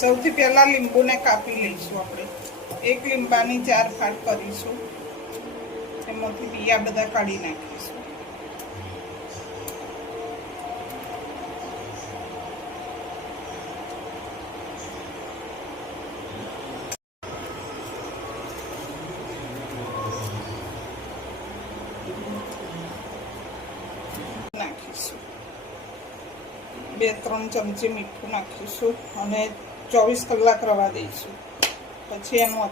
સૌથી પહેલા લીંબુને કાપી લઈશું આપણે। એક લીંબાની 4 ફાટ કરીશું, એમાંથી બીયા બધા કાઢી નાખીશું। નાખીશું 2-3 ચમચી મીઠું નાખીશું અને 24 કલાક રવા દઈશું। પછી એનું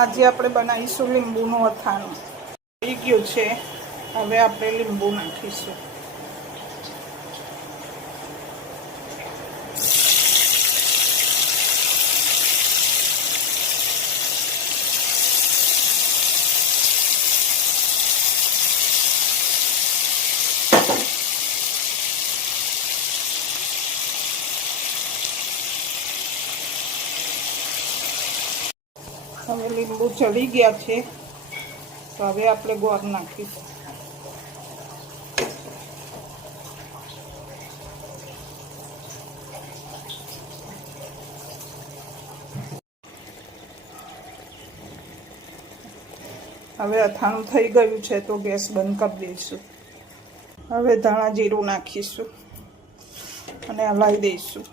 આજે આપણે બનાવીશું લીંબુનું અથાણું। થઈ ગયું છે, હવે આપણે લીંબુ નાખીશું। હવે લીંબુ ચડી ગયા છે, તો હવે આપણે ગોળ નાખીશું। હવે અથાણું થઈ ગયું છે, તો ગેસ બંધ કરી દઈશું। હવે ધાણા જીરું નાખીશું અને હલાવી દઈશું।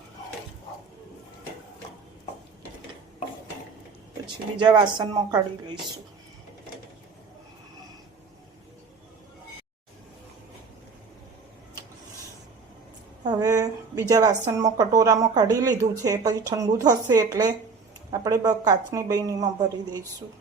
પછી બીજા વાસણમાં કાઢી લઈશું। હવે બીજા વાસણમાં કટોરામાં કાઢી લીધું છે, પછી ઠંડુ થશે એટલે આપણે કાચની બરણીમાં ભરી દઈશું।